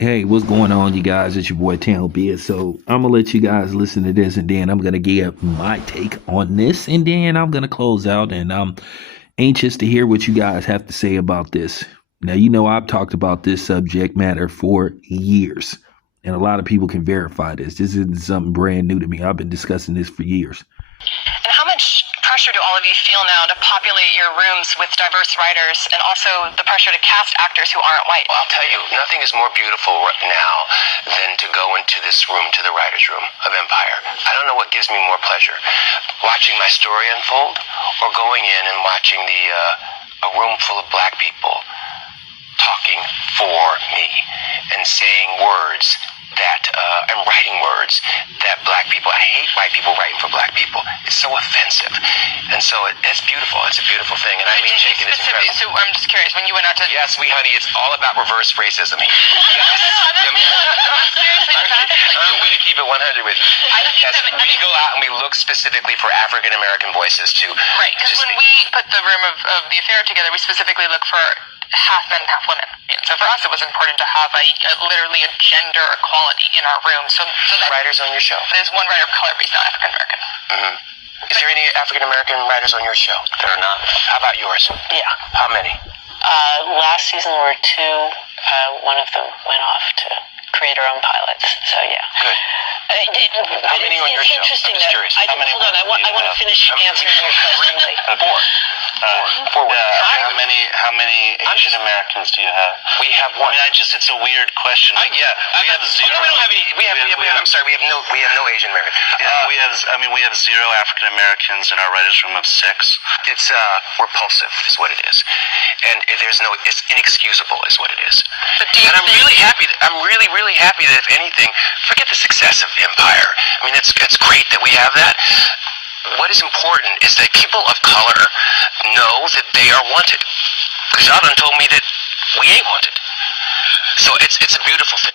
Hey, what's going on, you guys? It's your boy Town Beard. So I'm gonna let you guys listen to this, and then I'm gonna give my take on this, and then I'm gonna close out. And I'm anxious to hear what you guys have to say about this. Now, I've talked about this subject matter for years, and a lot of people can verify this. This isn't something brand new to me. I've been discussing this for years. And how much pressure do all of you feel now to populate your rooms with diverse writers, and also the pressure to cast actors who aren't white? Well, I'll tell you, nothing is more beautiful now than to go into this room, to the writer's room of Empire. I don't know what gives me more pleasure, watching my story unfold or going in and watching a room full of black people talking for me and saying words that, and writing words that black people, I hate white people writing for black people. It's so offensive. And so it's beautiful. It's a beautiful thing. And I mean, Shaken, it's incredible. So I'm just curious, when you went out to... Yes, honey, it's all about reverse racism here. I'm going to keep it 100 with you. Yes, we go out and we look specifically for African American voices too. Right, because when we put the room of the affair together, we specifically look for half men, half women. And so for us, it was important to have literally a gender equality in our room. So that writers on your show. There's one writer of color, but he's not African American. Mm-hmm. Is there any African American writers on your show? There are not. How about yours? Yeah. How many? Last season there were two. One of them went off to create her own pilots. So yeah. Good. How many on your show? Interesting. I'm just curious. Hold on. I want to finish answering your question. Four. How many Asian Americans do you have? We have one. I mean, it's a weird question. We have zero. No, we don't have any. I'm sorry. We have no Asian Americans. Yeah, we have zero African Americans in our writers' room of six. It's repulsive, is what it is, and it's inexcusable, is what it is. And I'm really happy. I'm really, really happy that if anything, forget the success of Empire. I mean, it's great that we have that. What is important is that people of color know that they are wanted. Because y'all done told me that we ain't wanted. So it's a beautiful thing.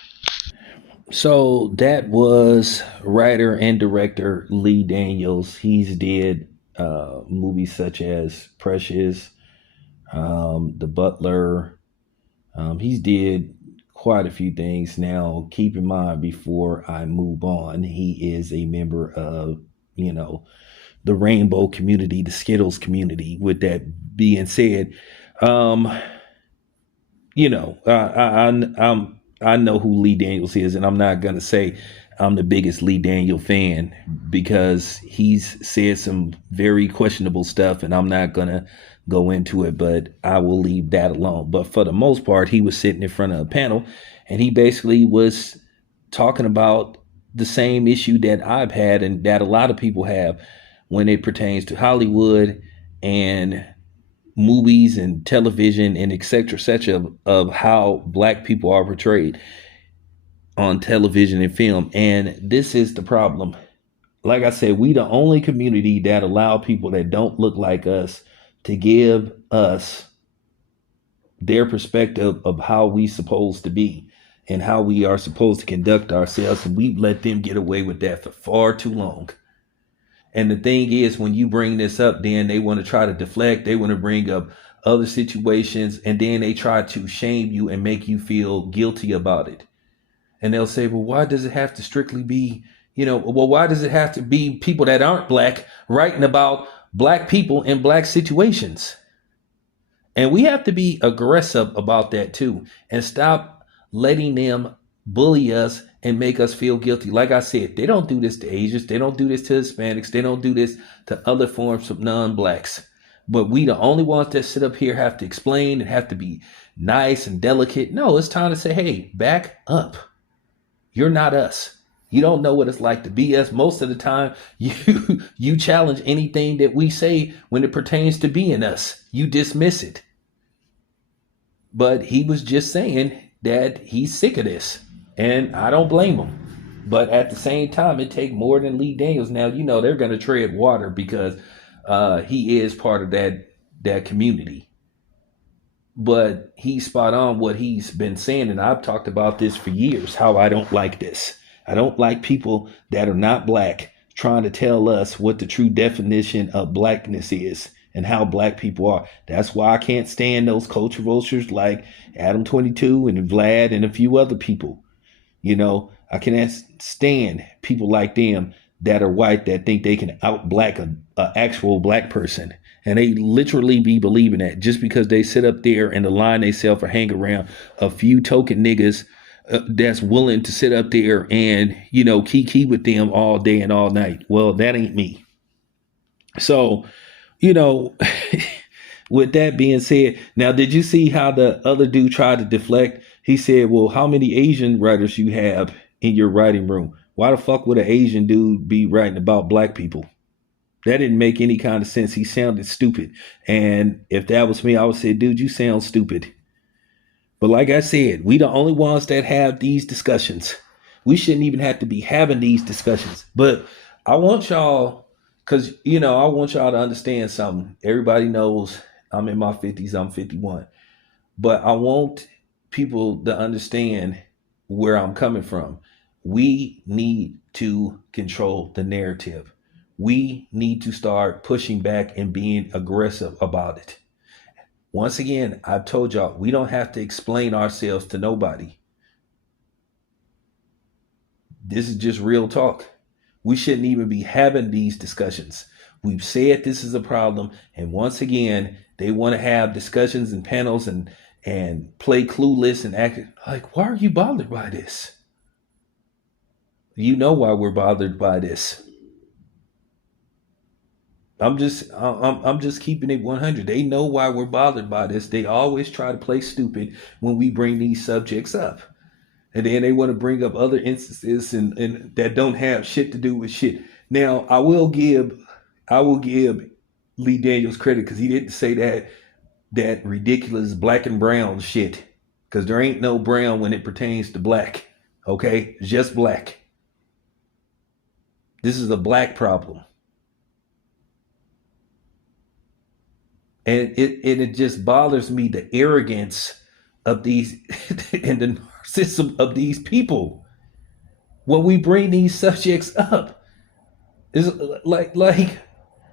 So that was writer and director Lee Daniels. He's did movies such as Precious, The Butler. He's did quite a few things. Now, keep in mind, before I move on, he is a member of, the rainbow community, the Skittles community. With that being said, I know who Lee Daniels is, and I'm not gonna say I'm the biggest Lee Daniel fan because he's said some very questionable stuff, and I'm not gonna go into it, but I will leave that alone. But for the most part, he was sitting in front of a panel, and he basically was talking about the same issue that I've had and that a lot of people have when it pertains to Hollywood and movies and television and et cetera, of how black people are portrayed on television and film. And this is the problem. Like I said, we the only community that allow people that don't look like us to give us their perspective of how we supposed to be and how we are supposed to conduct ourselves. And we've let them get away with that for far too long. And the thing is, when you bring this up, then they want to try to deflect. They want to bring up other situations, and then they try to shame you and make you feel guilty about it. And they'll say, well, why does it have to strictly be, why does it have to be people that aren't black writing about black people in black situations? And we have to be aggressive about that too, and stop letting them bully us and make us feel guilty. Like I said, they don't do this to Asians. They don't do this to Hispanics. They don't do this to other forms of non-blacks. But we the only ones that sit up here have to explain and have to be nice and delicate. No, it's time to say, hey, back up. You're not us. You don't know what it's like to be us. Most of the time, you challenge anything that we say when it pertains to being us. You dismiss it. But he was just saying that he's sick of this. And I don't blame him. But at the same time, it takes more than Lee Daniels. Now, they're going to tread water because he is part of that community. But he's spot on what he's been saying. And I've talked about this for years, how I don't like this. I don't like people that are not black trying to tell us what the true definition of blackness is and how black people are. That's why I can't stand those culture vultures like Adam 22 and Vlad and a few other people. You know, I can't stand people like them that are white that think they can out black a actual black person. And they literally be believing that just because they sit up there and align themselves or hang around a few token niggas that's willing to sit up there and, you know, kiki with them all day and all night. Well, that ain't me. So, you know, with that being said, now, did you see how the other dude tried to deflect? He said, well, how many Asian writers you have in your writing room? Why the fuck would an Asian dude be writing about black people? That didn't make any kind of sense. He sounded stupid. And if that was me, I would say, dude, you sound stupid. But like I said, we the only ones that have these discussions. We shouldn't even have to be having these discussions. But I want y'all, because, you know, I want y'all to understand something. Everybody knows I'm in my 50s. I'm 51. But I want people to understand where I'm coming from. We need to control the narrative. We need to start pushing back and being aggressive about it. Once again, I've told y'all, we don't have to explain ourselves to nobody. This is just real talk. We shouldn't even be having these discussions. We've said this is a problem. And once again, they want to have discussions and panels and play clueless and act like, why are you bothered by this? You know why we're bothered by this. I'm just keeping it 100. They know why we're bothered by this. They always try to play stupid when we bring these subjects up. And then they want to bring up other instances and that don't have shit to do with shit. Now, I will give Lee Daniels credit because he didn't say that ridiculous black and brown shit. Because there ain't no brown when it pertains to black. Okay? It's just black. This is a black problem. And it just bothers me, the arrogance of these and the narcissism of these people when we bring these subjects up. Is like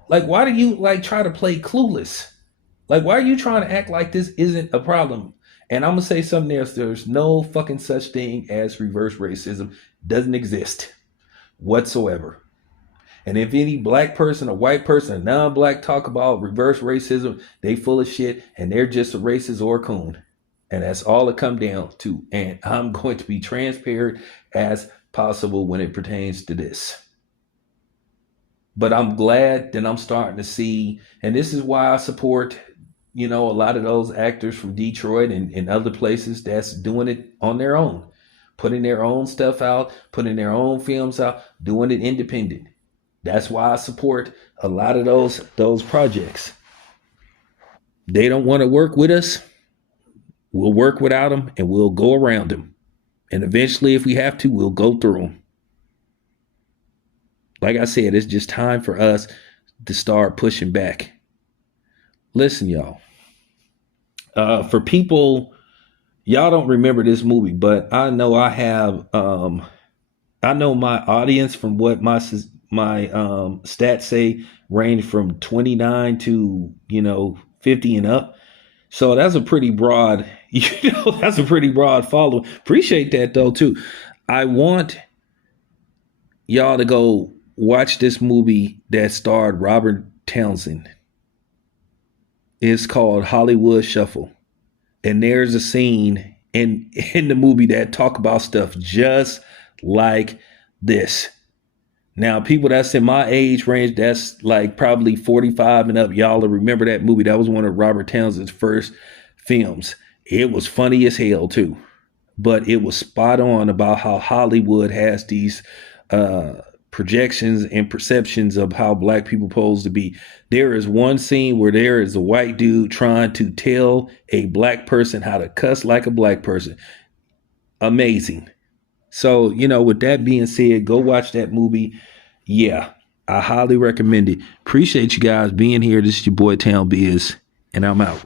why do you like try to play clueless? Like, why are you trying to act like this isn't a problem? And I'm gonna say something else. There's no fucking such thing as reverse racism. Doesn't exist whatsoever. And if any black person, a white person, a non-black talk about reverse racism, they full of shit and they're just a racist or a coon. And that's all it come down to. And I'm going to be transparent as possible when it pertains to this. But I'm glad that I'm starting to see, and this is why I support, you know, a lot of those actors from Detroit and other places that's doing it on their own, putting their own stuff out, putting their own films out, doing it independent. That's why I support a lot of those projects. They don't want to work with us. We'll work without them and we'll go around them. And eventually, if we have to, we'll go through them. Like I said, it's just time for us to start pushing back. Listen, y'all. For people, y'all don't remember this movie, but I know I have. I know my audience from what my stats say range from 29 to 50 and up. So that's a pretty broad, that's a pretty broad follow. Appreciate that though too. I want y'all to go watch this movie that starred Robert Townsend. It's called Hollywood Shuffle. And there's a scene in the movie that talk about stuff just like this. Now, people that's in my age range, that's like probably 45 and up, y'all will remember that movie. That was one of Robert Townsend's first films. It was funny as hell too, but it was spot on about how Hollywood has these projections and perceptions of how black people supposed to be. There is one scene where there is a white dude trying to tell a black person how to cuss like a black person. Amazing. So, with that being said, go watch that movie. Yeah, I highly recommend it. Appreciate you guys being here. This is your boy Town Biz, and I'm out.